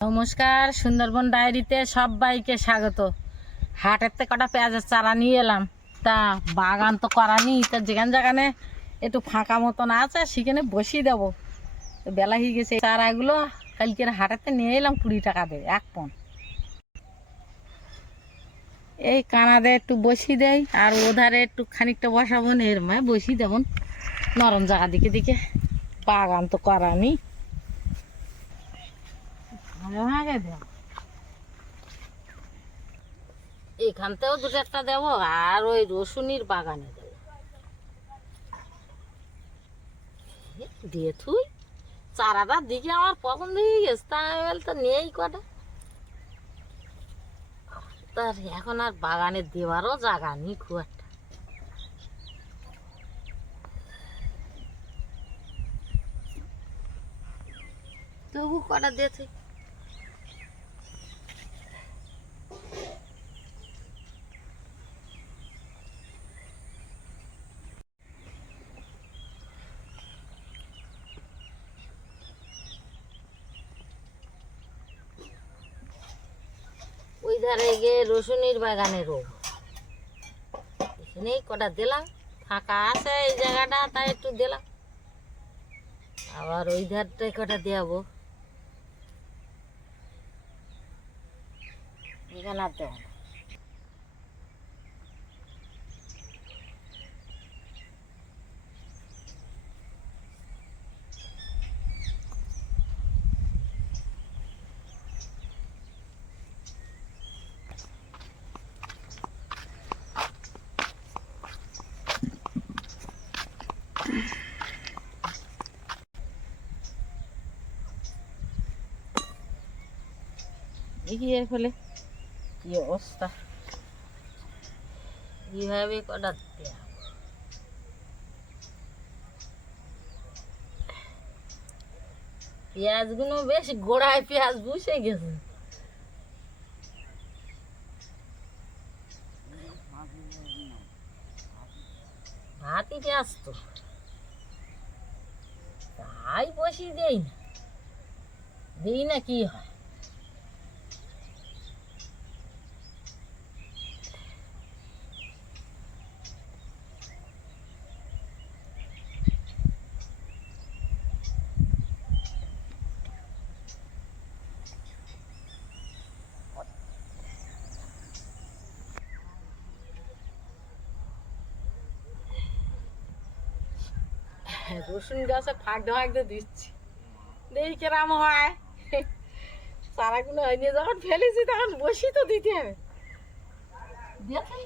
নমস্কার, সুন্দরবন ডায়েরিতে সবাইকে স্বাগত। হাটের থেকে কটা পেঁয়াজের চারা নিয়ে এলাম। তা বাগান তো করা নি তা যেখানে যেখানে একটু ফাঁকা মতন আছে, সেখানে বসিয়ে দেবো। বেলা হয়ে গেছে চারাগুলো, কালকের হাটেতে নিয়ে এলাম কুড়ি টাকা দিয়ে, এক পন। এই কানা কানাদে একটু বসিয়ে দেয় আর ওধারে একটু খানিকটা বসাবো, এর মায় বসিয়ে দেবো। নরম জায়গা দিকে দিকে। বাগান তো করা এখানতেও দুটো একটা দেবো, আর ওই রসুনির বাগানে দেবো। দিয়ে থুই চারাটার দিকে আমার পছন্দ হয়ে গেছে, তা আমি তো নেই কটা। তার এখন আর বাগানে দেওয়ারও জায়গা নেই খুব একটা। তবু কটা দিয়ে ধারে গিয়ে রসুনের বাগানে রোগ এখানেই কটা দিলাম, ফাঁকা আছে এই জায়গাটা, তাই একটু দিলাম। আবার ওই ধারটাই কটা দেবো এখানে আর দেবো এগিয়ে ফেলে। কি অবস্থা? এইভাবে কটা দেয়া পেঁয়াজগুলো বেশ গোড়ায় পেঁয়াজ বসে গেছে। ভাতি পেঁয়াজ তো। তাই বসিয়ে দেই না। দিই না কি হয়? রসুন গাছে ফাঁক ফাঁক দিয়ে দিচ্ছি। দেখি কেরাম হয়। চারাগুলো হয়নি যখন ফেলেছি তখন বসি তো দিতে হবে। দেখি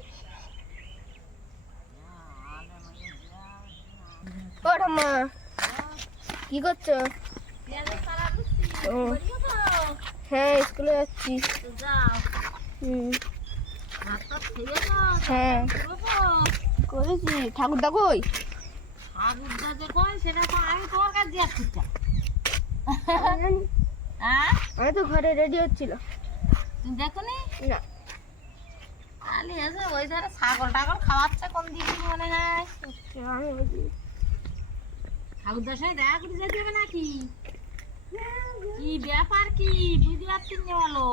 ও কি করছ? হ্যাঁ স্কুলে যাচ্ছি। হ্যাঁ। করেছি ঠাকুরদা কই? আগুনটা যে কয় সেটা তো আমি তোমার কাছে দিয়ে হ্যাঁ? আমি তো ঘরে রেডি হচ্ছিল। তুমি দেখো নি। না আলি আছে ওই ধারে ছাগল টাগল খাওয়াচ্ছে কোন দিকে মনে হয়? আমি বুঝি। ঠাকুরদার সঙ্গে দেখা করে যেতে হবে নাকি? কি ব্যাপার কি? বুঝতে পারছেন না বলো।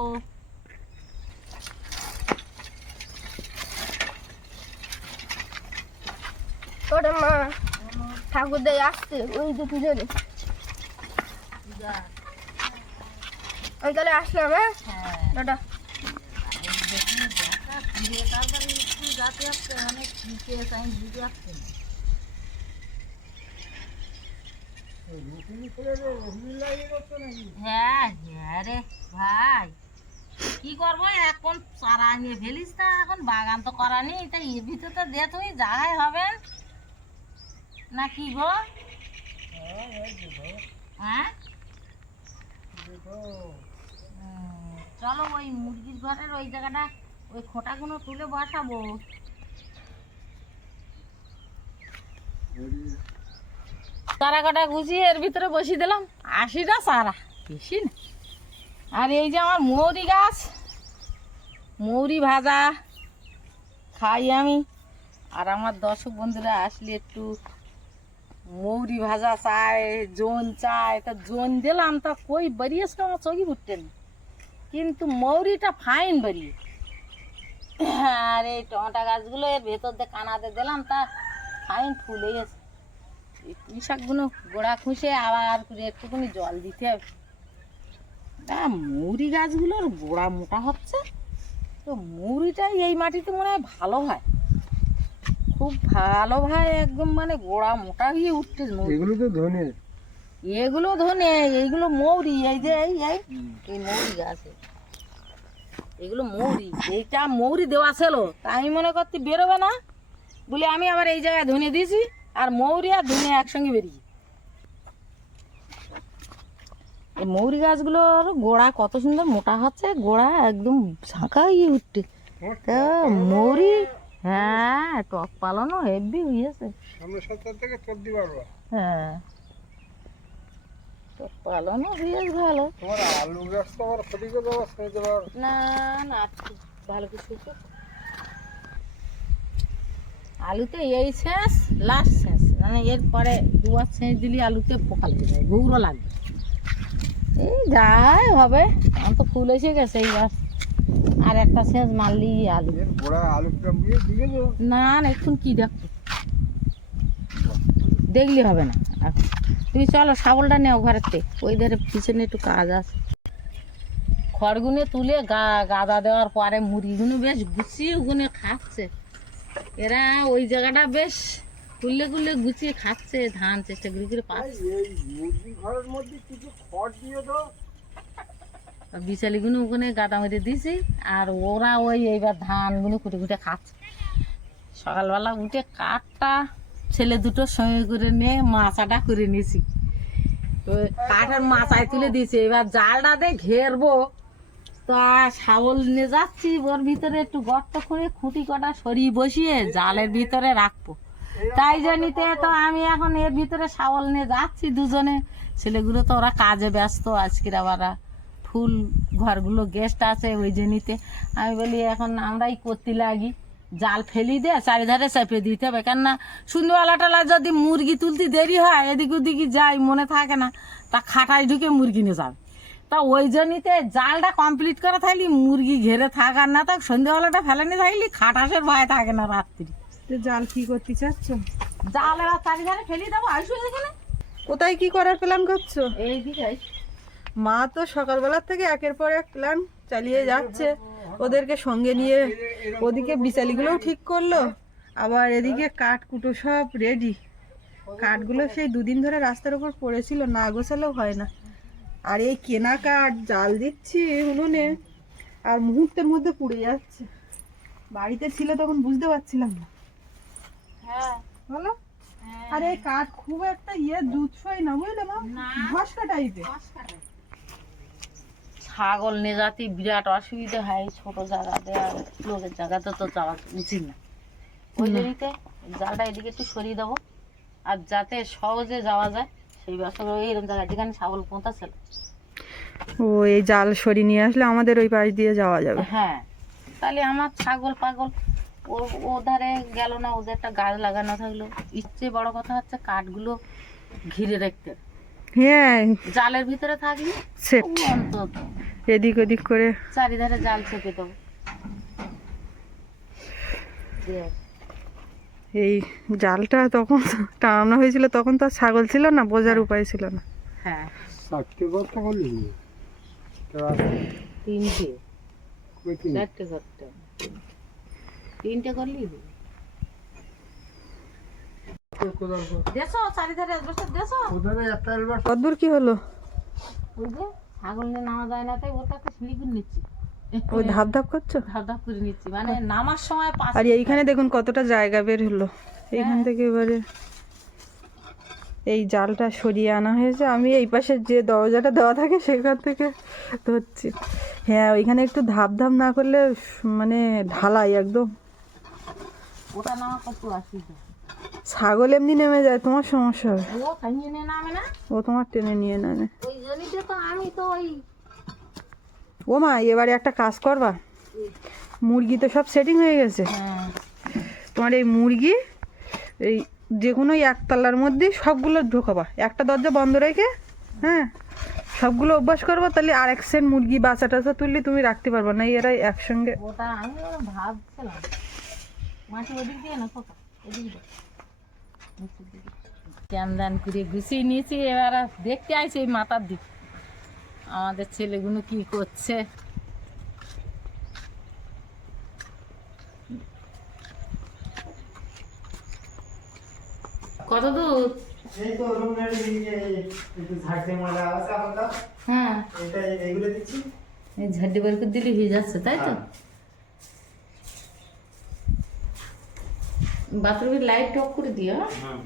ও ঠাম্মা ঠাকুরদাই আসছে ওই যে পিছনে আমি তাহলে আসলাম হ্যাঁ? হ্যাঁ। পারছি না হ্যাঁ হ্যাঁ রে ভাই। কি করব এখন চারা নিয়ে ফেলিস তা এখন বাগান তো করা নেই তা এর ভিতরে তো দে তুই যাই হবে। গো? হ্যাঁ? চলো ওই মুরগির ঘরের ওই জায়গাটা, ওই খোটাগুলো তুলে বসাবো। চারা কাটা গুছিয়ে এর ভিতরে বসিয়ে দিলাম। আশিটা চারা, বেশি না। আর এই যে আমার মৌরি গাছ, মৌরি ভাজা, খাই আমি। আর আমার দর্শক বন্ধুরা, আসলে একটু মৌরি ভাজা চায় জোন চায় তা জোন দিলাম, তা কই বেরিয়েছে আমার চোখই ফুটতে কিন্তু মৌরিটা ফাইন বেরিয়ে আর এই টমেটো গাছগুলো এর ভেতর দিয়ে কানাতে দিলাম, তা ফাইন ফুলে গেছে। শাকগুলো গোড়া খুঁষে আবার করে একটুখানি জল দিতে হবে। তা মৌরি গাছগুলোর গোড়া মোটা হচ্ছে, তো মৌরিটাই এই মাটিতে মনে হয় ভালো হয়। খুব ভালো হয় একদম মানে গোড়া মোটা হয়ে উঠছে মৌরি। এগুলো তো ধনে। এগুলো ধনে এইগুলো মৌরি এই যে এই এই এই মৌরি গাছ এগুলো মৌরি এইটা মৌরি দেওয়া ছিল তা আমি মনে করতে বেরোবে না। বলে আমি আবার এই জায়গায় ধনে দিয়েছি আর মৌরি আর ধনে একসঙ্গে বেরিয়ে এই মৌরি গাছগুলোর গোড়া কত সুন্দর মোটা হচ্ছে গোড়া একদম ঝাঁকা ইয়ে উঠছে। তা মৌরি হ্যাঁ টক পালনও হেভি হয়েছে সপ্তাহ থেকে হ্যাঁ। টক পালনও হয়েছে ভালো। তোমার আলু গাছ তো আমার ক্ষতি করে দেওয়া ছেড়ে দেওয়ার না না ভালো কিছু তো। আলুতে এই শেষ লাস্ট শেষ। মানে এরপরে দুয়ার শেষ দিলে আলুতে পোকা লেগে যায় গৌর লাগবে। এই যাই হবে আমার তো ফুল এসে গেছে এই গাছ। আর একটা শেষ মারলি আলু। না না এখন কি দেখো দেখলি হবে না। তুমি চলো শাবলটা নেও ঘরের ওই ধারে পিছনে একটু কাজ আছে। খড়গুনে তুলে গা গাদা দেওয়ার পরে মুরগিগুলো বেশ গুছিয়ে গুনে খাচ্ছে। এরা ওই জায়গাটা বেশ কুললে কুললে গুছিয়ে খাচ্ছে ধান চেষ্টা করে করে পাচ্ছে। এই মুরগি ঘরের মধ্যে কিছু খড় দিয়ে দাও। বিচালিগুলো ওখানে গাদা মেরে দিয়েছি আর ওরা ওই এইবার ধানগুলো কুটে কুটে খাচ্ছে। সকালবেলা উঠে কাঠটা ছেলে দুটোর সঙ্গে করে নিয়ে মাচাটা করে নিয়েছি কাঠের মাচায় তুলে দিয়েছি, এবার জালটা দিয়ে ঘেরবো। তা শাবল নিয়ে যাচ্ছি, ওর ভিতরে একটু গর্ত করে খুঁটি কটা সরিয়ে বসিয়ে জালের ভিতরে রাখব। তাই জন্যতে তো আমি এখন এর ভিতরে শাবল নিয়ে যাচ্ছি দুজনে। ছেলেগুলো তো ওরা কাজে ব্যস্ত আজকের আবার। ফুল ঘরগুলো গেস্ট আছে ওই জন্যতে আমি বলি এখন আমরাই করতে লাগি। জাল ফেলি দিয়ে চারিধারে চেপে দিতে হবে। কেননা সন্ধ্যেবেলা টালা যদি মুরগি তুলতে দেরি হয় এদিক ওদিকে যাই মনে থাকে না। তা খাটায় ঢুকে মুরগি নিয়ে যাবে। তা ওই জন্যতে জালটা কমপ্লিট করে থাকলি মুরগি ঘেরে থাকার না তা সন্ধ্যেবেলাটা ফেলেনি থাকলি খাটাসের ভয় থাকে না রাত্রি। জাল কি করতে চাচ্ছ? জাল এবার চারিধারে ফেলি দেবো আসো এখানে। কোথায় কি করার প্ল্যান করছ? এই দিকে মা তো সকালবেলা থেকে একের পর এক প্ল্যান চালিয়ে যাচ্ছে। ওদেরকে সঙ্গে নিয়ে ওদিকে বিচালিগুলোও ঠিক করল। আবার এদিকে কাঠ কুটো সব রেডি কাঠগুলো সেই দুদিন ধরে রাস্তার উপর পড়েছিল না গোছালেও হয় না। আর এই কেনা কাঠ জাল দিচ্ছি উনুনে আর মুহূর্তের মধ্যে পুড়ে যাচ্ছে। বাড়িতে ছিল তখন বুঝতে পারছিলাম না। হ্যাঁ। বলো? আর এই কাঠ খুব একটা ইয়ে দুধসই না বুঝলে মা? না। ভস্কা টাইপের ছাগল নিয়ে যাতে বিরাট অসুবিধা হয় ছোট জায়গাতে আর লোকের জায়গাতে তো যাওয়া উচিত না। ওই জন্যতে জালটা এদিকে একটু সরিয়ে দেবো। আর যাতে সহজে যাওয়া যায় সেই বছর এইরকম জায়গায় যেখানে ছাগল পোঁতা ছিল ও এই জাল সরি নিয়ে আসলে আমাদের ওই পাশ দিয়ে যাওয়া যাবে। হ্যাঁ তাহলে আমার ছাগল পাগল ও ও ধারে গেল না ওদের একটা গাছ লাগানো থাকল। ইচ্ছে বড় কথা হচ্ছে কাঠগুলো ঘিরে রাখতে। হ্যাঁ। জালের ভিতরে থাকলি সেট। এদিক ওদিক করে। চারিধারে জাল চেপে দেবো। এই জালটা তখন টানানো হয়েছিল তখন তো আর ছাগল ছিল না বোঝার উপায় ছিল না। হ্যাঁ। চারটে কথা বলি তিনটে। চারটে করতে তিনটে করলেই হবে দেশো চারিধারে বসে দেশো কোথায় একটা এলবার কদ্দূর কি হলো? ছাগল নিয়ে নামা যায় না তাই নিচ্ছি। ওই ধাপ ধাপ করছ? ধাপ ধাপ করে নিচ্ছি। মানে নামার সময় পাশ আর এইখানে দেখুন কতটা জায়গা বের হলো। এইখান থেকে এবারে এই জালটা সরিয়ে আনা হয়েছে। আমি এই পাশে যে দরজাটা দেওয়া থাকে সেখান থেকে ধরছি। হ্যাঁ ওইখানে একটু ধাপ ধাপ না করলে মানে ঢালাই একদম। ওটা নামা কত অসুবিধা ছাগল এমনি নেমে যায় তোমার সমস্যা হবে। ও নামে তোমার টেনে নিয়ে নেবে ওই ও মা এবারে একটা কাজ করবা। মুরগি তো সব সেটিং হয়ে গেছে। হ্যাঁ। তোমার এই মুরগি এই যে কোনো একতলার মধ্যে সবগুলো ঢোকাবা। একটা দরজা বন্ধ রেখে হ্যাঁ সবগুলো অভ্যাস করব তাহলে আর এক সেন্ট মুরগি বাচ্চা টাচা তুললে তুমি রাখতে পারবে না এরাই একসঙ্গে। ওটা আমি ভাবছিলাম। মাটি ওদিক দিয়ে না এদিক দিয়ে। দান করে গুছিয়ে নিয়েছি এবার দেখতে আইছে এই মাথার দিক। আমাদের ছেলেগুলো কি করছে? কত দূর? এই তো একটু ঝাড়তে আছে হালকা হ্যাঁ। এটা এইগুলো দিচ্ছি। এই ঝাড্ডি বের করে দিলে হয়ে যাচ্ছে তাই তো? বাথরুমের লাইট অফ করে দিও। হ্যাঁ?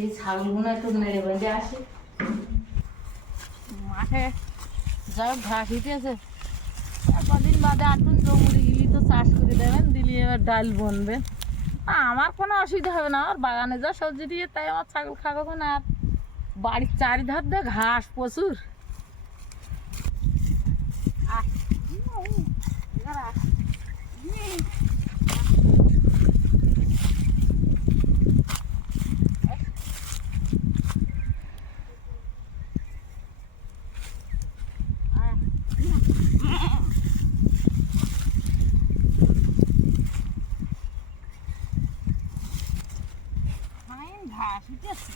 এই ছাগলগুলো একটু নেড়ে বেঁধে আসি। মাঠে হোক ঘাস হিটেছে। আর কদিন বাদে আটুন জঙ্গলি গিলি তো চাষ করে দেবেন দিলি এবার ডাল বনবে। আমার কোনো অসুবিধা হবে না আমার বাগানে যা সবজি দিয়ে তাই আমার ছাগল খাব না আর। বাড়ির চারিধার দিয়ে ঘাস প্রচুর। ফাইন ঘাস উঠেছে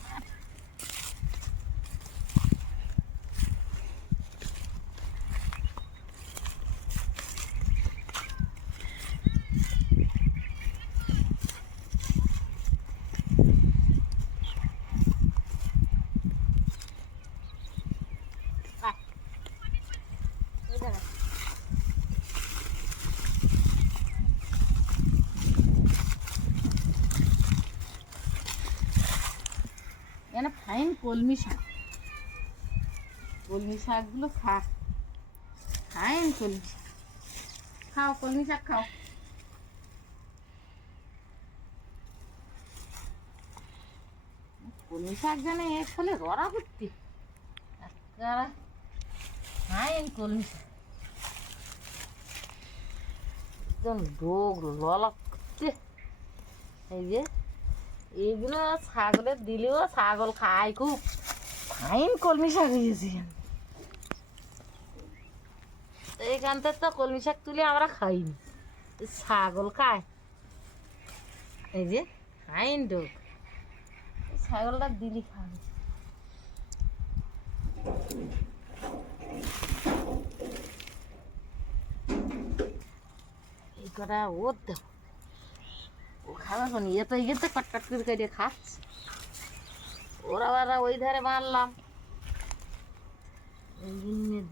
এখানে ফাইন কলমি শাক কলমি শাকগুলো খা। কলমি শাক। খাও, কলমি শাক খাও। কলমি শাক জানে ফলে রড়া করতে কলমি শাক। একদম ললক করতে এই যে এগুলো ছাগলের দিলেও ছাগল খায় খুব। ফাইন কলমি শাক হয়েছে এইখান থেকে তো কলমি শাক তুলে আমরা খাইনি। ছাগল খায়। এই যে ডোক এই ছাগলটা দিলি খাবে এই ওর ও ইয়ে ইয়ে তো কটকট করে খাচ্ছে। ওরা ওই ধারে মারলাম।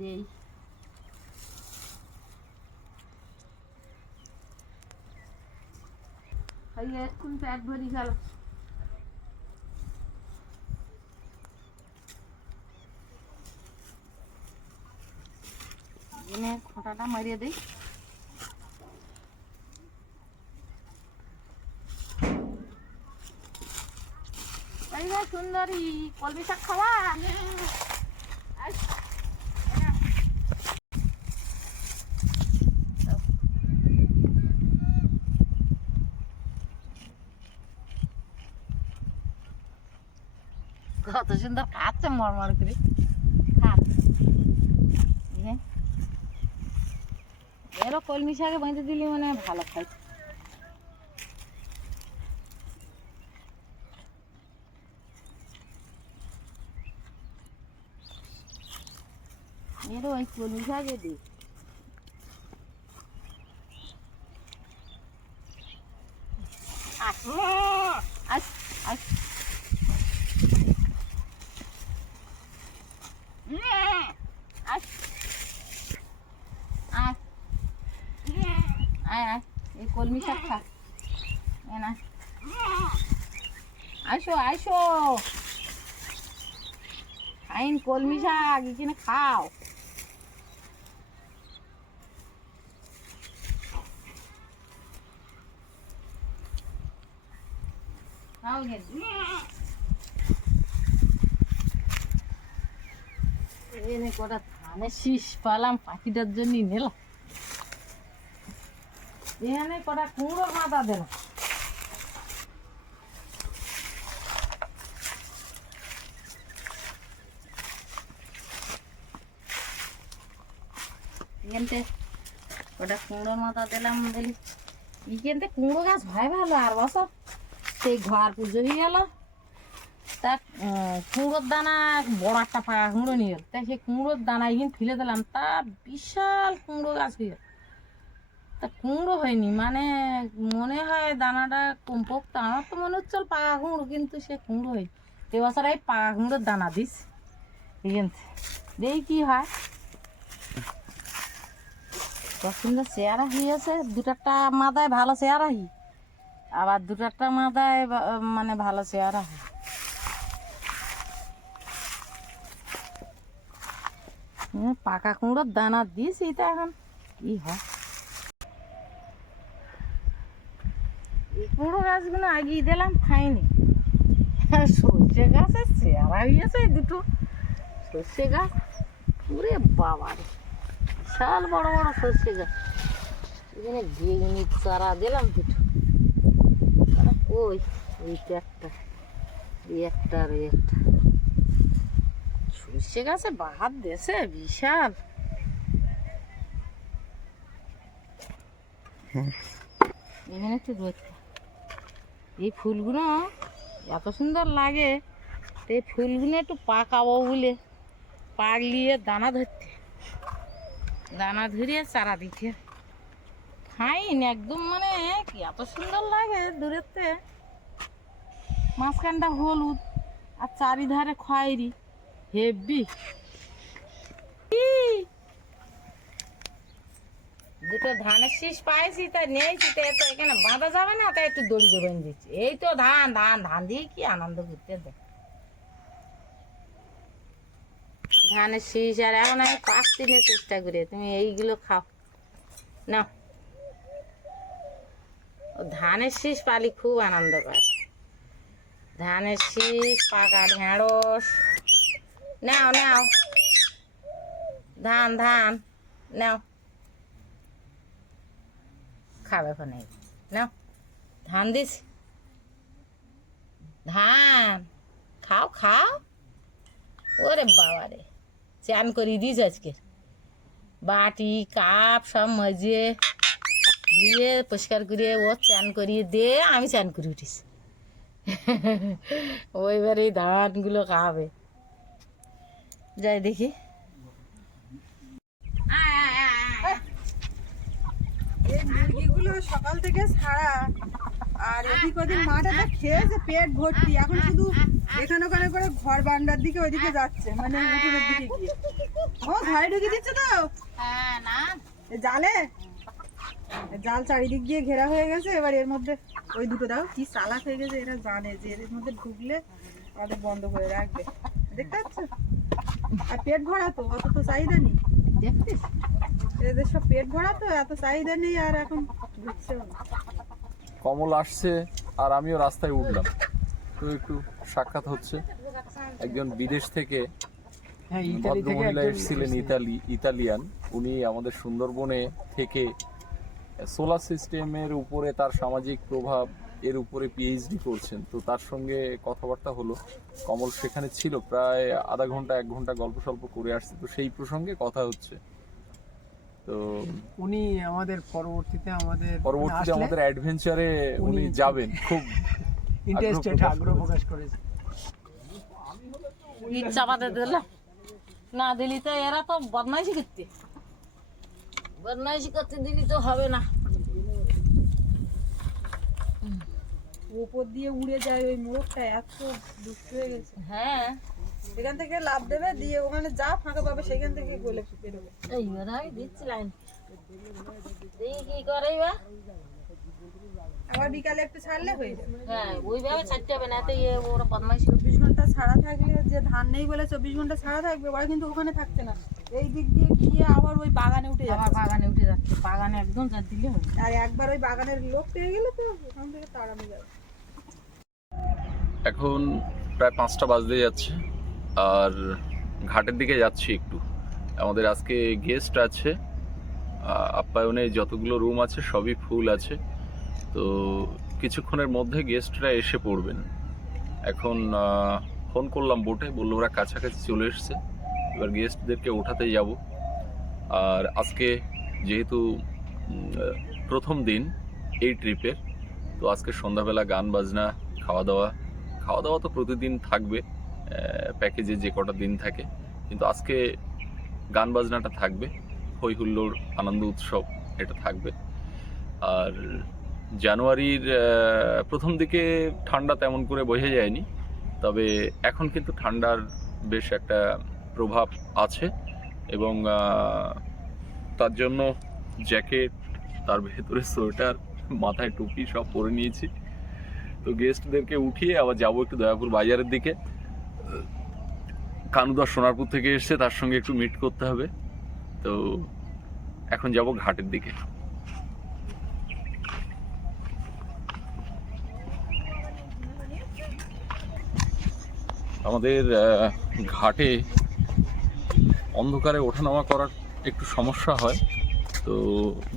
দেই। এক্ষুন পেট ভরি গেল? এনে খোঁটাটা মারিয়ে দিই। সুন্দরী কলমি শাক খাওয়া? কত সুন্দর খাচ্ছে মরমর করে। এরও কলমি শাকে বেঁধে দিলে মানে ভালো খাই এরও ওই কলমি শাকে দিই আয় আয় আয় আয় আয় আয় আয় এই কলমি শাক খা এ না আইসো আইসো আইন কলমি শাক, এখানে খাও। খাও এনে কটা ধানের শীষ পালাম পাখিটার জন্য নিলাম। কটা কুমড়োর মাথা দিলাম। এখানতে ওটা কুমড়োর মাথা দিলাম বলি। এখানতে কুমড়ো গাছ ভাই ভালো, আর বছর সেই ঘর পুজো হয়ে গেল। তা কুমড়োর দানা বড় একটা পাকা কুমড়ো নিয়ে। তা সেই কুমড়োর দানা এখানে ফেলে দিলাম। তা বিশাল কুমড়ো গাছ হয়ে। তা কুমড়ো হয়নি মানে মনে হয় দানাটা কম পোক্ত আমার তো মনে হচ্ছিল পাকা কুমড়ো, কিন্তু সে কুমড়ো হয়নি। এবছর এই পাকা কুমড়োর দানা দিস। এখান দেখি কি হয়। সুন্দর চেহারা হয়েছে দুটারটা মাথায় ভালো চেহারা হি। আবার দুটারটা মাথায় বা- মানে ভালো চেহারা হয় পাকা কুমড়োর দানা দিয়েছি তা এখন। কি হয় এই কুমড়ো গাছগুলো আগিয়ে দিলাম, খাইনি। সর্ষে গাছের চেহারা হয়েছে দুটো। সর্ষে গাছ পুরে বাবা বিশাল বড় বড় সর্ষে গাছ। এখানে বেগুনি চারা দিলাম দুটো। ওই এইটা একটা এই একটা আর এই একটা। সর্ষে গাছে বাহার দেশে বিশাল। এখানে একটু রোদ। এই ফুলগুলো এত সুন্দর লাগে এই ফুলগুলো একটু পাকাবো বলে পাকলিয়ে দানা ধরতে। দানা ধরিয়ে চারা দিতে ফাইন, একদম মানে কি এত সুন্দর লাগে দূরেতে। মাঝখানটা হলুদ আর চারিধারে খয়েরি হেভি দুটো ধানের শীষ পাইছি, তাই নিয়েছি তো এখানে বাঁধা যাবে না, তাই একটু দড়ি দড়ি দিচ্ছি। এই তো ধান ধান ধান দিয়ে কি আনন্দ করতে দেয় ধানের শীষ আর এখন আমি পাঁচ দিনের চেষ্টা করি। তুমি এইগুলো খাও। না ধানের শীষ পালি খুব আনন্দ পায়। ধানের শীষ পাকা ঢেঁড়স। নাও নাও। ধান ধান। নাও। খাবে ওখানে নাও। ধান দিস ধান। খাও খাও। ওরে বাবা রে চান করিয়ে দিস আজকে। বাটি, কাপ সব মজিয়ে ধুয়ে পরিষ্কার করে ও চান করিয়ে দে, আমি চান করে উঠিস ওইবারে এই ধানগুলো খাবে। যাই দেখি। সকাল থেকে ছাড়া আর এদিক ওদিক মাঠে তো খেয়েছে পেট ভর্তি। এখন শুধু এখানে ওখানে করে ঘর বান্ডার দিকে ওইদিকে যাচ্ছে মানে উঠোনের দিকে গিয়ে। ও ঘরে ঢুকে দিচ্ছে তো? জালে? জাল চারিদিক দিয়ে ঘেরা হয়ে গেছে এবার এর মধ্যে ওই দুটো দাও কি চালাক হয়ে গেছে এরা জানে যে এর মধ্যে ঢুকলে আমাদের বন্ধ করে রাখবে। দেখতে পাচ্ছ? আর পেট ভরা তো অত তো চাহিদা নেই। দেখছিস? এদের সব পেট ভরা তো এত চাহিদা নেই আর এখন ঢুকছেও না। কমল আসছে আর আমিও রাস্তায় উঠলাম। তো একটু সাক্ষাৎ হচ্ছে। একজন বিদেশ থেকে হ্যাঁ ভদ্রমহিলা এসেছিলেন ইতালি ইতালিয়ান। উনি আমাদের সুন্দরবনে থেকে সোলার সিস্টেমের উপরে তার সামাজিক প্রভাব এর উপরে পিএইচডি করছেন। তো তার সঙ্গে কথাবার্তা হলো। কমল সেখানে ছিল প্রায় আধা ঘণ্টা এক ঘণ্টা গল্প সল্প করে আসছে। তো সেই প্রসঙ্গে কথা হচ্ছে। তো উনি আমাদের পরবর্তীতে আমাদের পরবর্তীতে আমাদের অ্যাডভেঞ্চারে উনি যাবেন। খুব ইন্টারেস্টেড আগ্রহ প্রকাশ করেছে ইট চাপাতে দিলাম। না দিলি তো এরা তো বদমাইশি করতে। বদমাইশি করতে দিলি তো হবে না। উপর দিয়ে উড়ে যায় ওই মোড়কটা এত দুষ্ট হয়ে গেছে। হ্যাঁ। এখান থেকে লাভ দেবে দিয়ে ওখানে যা ফাঁকা পাবে সেখান থেকে গলে বেরোবে এইবার আমি দিচ্ছি লাইন দেখি কি করে এবার আবার বিকালে একটু ছাড়লে হয়ে যাবে। ওইভাবে ছাড়তে হবে না তো ওরা বদমাইশি। চব্বিশ ঘণ্টা ছাড়া থাকলে যে ধান নেই বলে চব্বিশ ঘণ্টা ছাড়া থাকবে ওরা কিন্তু ওখানে থাকছে না। এই দিক দিয়ে গিয়ে আবার ওই বাগানে উঠে আবার যাবে বাগানে উঠে যাচ্ছে। বাগানে একদম যা দিলে হবে আর একবার ওই বাগানের লোক পেয়ে গেলে তো ওখান থেকে তাড়ানো যাবে এখন প্রায় পাঁচটা বাজতে যাচ্ছে। আর ঘাটের দিকে যাচ্ছি একটু। আমাদের আজকে গেস্ট আছে আপ্যায়নে যতগুলো রুম আছে সবই ফুল আছে। তো কিছুক্ষণের মধ্যে গেস্টরা এসে পড়বেন। এখন ফোন করলাম বোটে বলল ওরা কাছাকাছি চলে এসছে। এবার গেস্টদেরকে ওঠাতে যাব। আর আজকে যেহেতু প্রথম দিন এই ট্রিপের তো আজকে সন্ধ্যাবেলা গান বাজনা খাওয়া দাওয়া খাওয়া দাওয়া তো প্রতিদিন থাকবে। প্যাকেজে যে কটা দিন থাকে। কিন্তু আজকে গান বাজনাটা থাকবে। হই হুল্লোড় আনন্দ উৎসব এটা থাকবে। আর জানুয়ারির প্রথম দিকে ঠান্ডা তেমন করে বোঝা যায়নি। তবে এখন কিন্তু ঠান্ডার বেশ একটা প্রভাব আছে এবং তার জন্য জ্যাকেট, তার ভেতরে সোয়েটার, মাথায় টুপি সব পরে নিয়েছি। তো গেস্টদেরকে উঠিয়ে আবার যাব একটু দয়াপুর বাজারের দিকে। কানুদা সোনারপুর থেকে এসছে, তার সঙ্গে একটু মিট করতে হবে। তো এখন যাব ঘাটের দিকে। আমাদের ঘাটে অন্ধকারে ওঠানামা করার একটু সমস্যা হয়। তো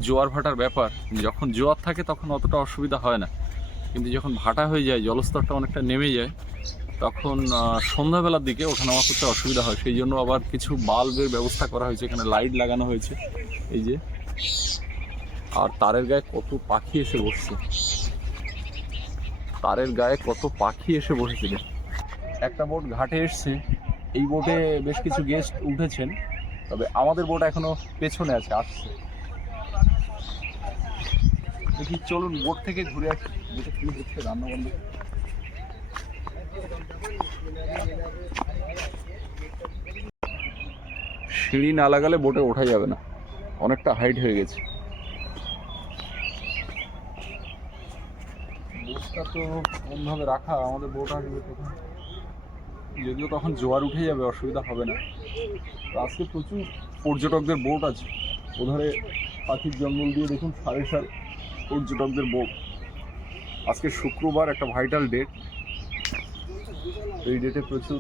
জোয়ার ভাটার ব্যাপার, যখন জোয়ার থাকে তখন অতটা অসুবিধা হয় না। কিন্তু যখন ভাটা হয়ে যায়, জলস্তরটা অনেকটা নেমে যায় তখন সন্ধ্যাবেলার দিকে ওঠানামা করতে অসুবিধা হয়। সেই জন্য আবার কিছু বাল্বের ব্যবস্থা করা হয়েছে। এখানে লাইট লাগানো হয়েছে। এই যে। আর তারের গায়ে কত পাখি এসে বসছে। তারের গায়ে কত পাখি এসে বসেছিল একটা বোট ঘাটে এসছে। এই বোটে বেশ কিছু গেস্ট উঠেছেন। তবে আমাদের বোট এখনও পেছনে আছে, আসছে। দেখি, চলুন, বোট থেকে ঘুরে আসি। বোটে কি হচ্ছে, রান্না সিঁড়ি না লাগালে বোটে ওঠা যাবে না। অনেকটা হাইট হয়ে গেছে। বোটটা তো কোনভাবে রাখা, আমাদের বোট আসবে তখন যদিও তখন জোয়ার উঠে যাবে, অসুবিধা হবে না। আজকে প্রচুর পর্যটকদের বোট আছে। ওধারে পাখির জঙ্গল দিয়ে দেখুন সাড়ে সাত পর্যটকদের বোট। আজকে শুক্রবার একটা ভাইটাল ডেট এই ডেটে প্রচুর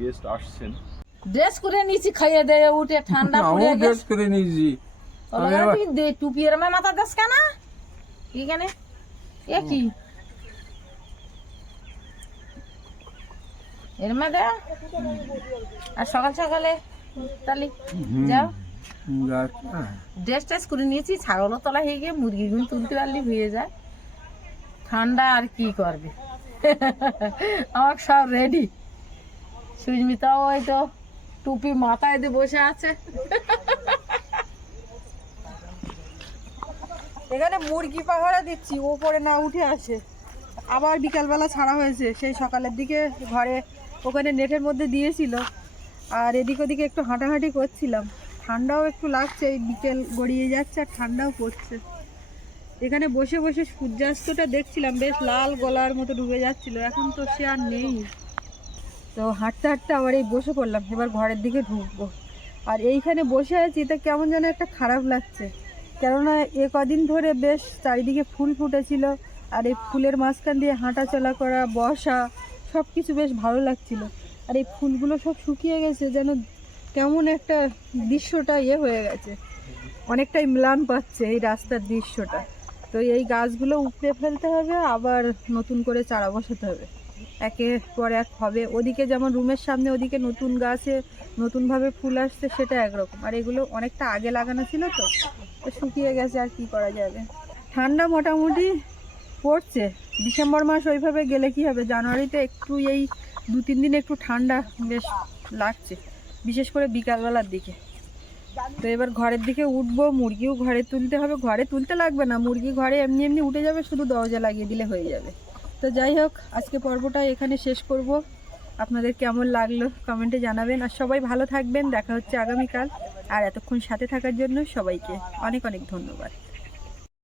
গেস্ট আসছেন। ড্রেস করে নিয়েছি খাইয়ে দেয় উঠে ঠান্ডা পড়ে গেছে। করে নিয়েছি। টুপি এর মাথা দাস কেন? এখানে? এ কি এর মধ্যে? আর সকাল সকালে তাহলে যাও। ড্রেস ট্রেস করে নিয়েছি ছাগলও তলা হয়ে গিয়ে মুরগি মুরগিগুলো তুলতে পারলি হয়ে যায়। ঠান্ডা আর কি করবে? আমার সব রেডি সুস্মিতাও ওই তো টুপি মাথায় দিয়ে বসে আছে। এখানে মুরগি পাহারা দিচ্ছি, ওপরে না উঠে আসে। আবার বিকালবেলা ছাড়া হয়েছে, সেই সকালের দিকে ঘরে ওখানে নেটের মধ্যে দিয়েছিল। আর এদিক ওদিকে একটু হাঁটাহাঁটি করছিলাম। ঠান্ডাও একটু লাগছে, এই বিকেল গড়িয়ে যাচ্ছে আর ঠান্ডাও পড়ছে। এখানে বসে বসে সূর্যাস্তটা দেখছিলাম, বেশ লাল গলার মতো ডুবে যাচ্ছিল, এখন তো সে আর নেই। তো হাঁটতে হাঁটতে আবার এই বসে পড়লাম, এবার ঘরের দিকে ঢুকবো। আর এইখানে বসে আছি তা কেমন যেন একটা খারাপ লাগছে। কেননা এ কদিন ধরে বেশ চারিদিকে ফুল ফুটেছিল, আর এই ফুলের মাঝখান দিয়ে হাঁটা চলা করা, বসা সব কিছু বেশ ভালো লাগছিল। আর এই ফুলগুলো সব শুকিয়ে গেছে, যেন কেমন একটা দৃশ্যটা ইয়ে হয়ে গেছে। অনেকটাই ম্লান পাচ্ছে এই রাস্তার দৃশ্যটা। তো এই গাছগুলো উপড়ে ফেলতে হবে, আবার নতুন করে চারা বসাতে হবে। একের পর এক হবে। ওদিকে যেমন রুমের সামনে ওদিকে নতুন গাছে নতুনভাবে ফুল আসছে, সেটা একরকম। আর এগুলো অনেকটা আগে লাগানো ছিল তো তো শুকিয়ে গেছে, আর কি করা যাবে? ঠান্ডা মোটামুটি পড়ছে। ডিসেম্বর মাস ওইভাবে গেলে কি হবে? জানুয়ারিতে একটু এই দু তিন দিন একটু ঠান্ডা বেশ লাগছে, বিশেষ করে বিকালবেলার দিকে। তো এবার ঘরের দিকে উঠবো, মুরগিও ঘরে তুলতে হবে। ঘরে তুলতে লাগবে না, মুরগি ঘরে এমনি এমনি উঠে যাবে, শুধু দরজা লাগিয়ে দিলে হয়ে যাবে। তো যাই হোক, আজকে পর্বটা এখানে শেষ করব। আপনাদের কেমন লাগল কমেন্টে জানাবেন। আর সবাই ভালো থাকবেন, দেখা হচ্ছে আগামীকাল। আর এতক্ষণ সাথে থাকার জন্য সবাইকে অনেক অনেক ধন্যবাদ।